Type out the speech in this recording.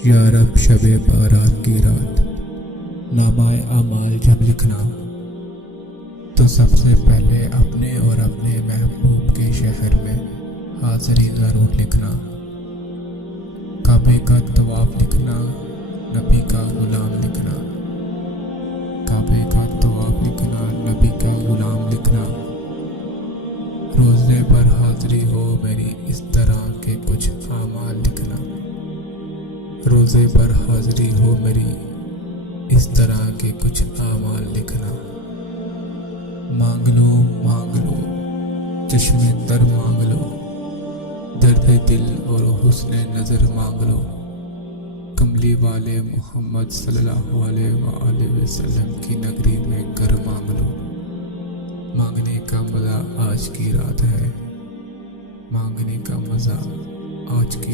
या रब शबे बारात की रात नामाए आमाल जब लिखना, तो सबसे पहले अपने और अपने महबूब के शहर में हाज़िरी ज़रूर लिखना। काबे का तवाफ लिखना, नबी का गुलाम लिखना। काबे का तवाफ लिखना, नबी का गुलाम लिखना। रोज़े पर हाज़िरी हो मेरी, इस तरह के कुछ आमाल लिखना। रोज़े पर हाज़िरी हो मेरी, इस तरह के कुछ आमाल लिखना। मांग लो चश्मे तर मांग लो, दर्द दिल और हुस्न नज़र मांग लो। कमली वाले मोहम्मद सल्लल्लाहु अलैहि वसल्लम की नगरी में घर मांग लो। मांगने का मज़ा आज की रात है, मांगने का मज़ा आज की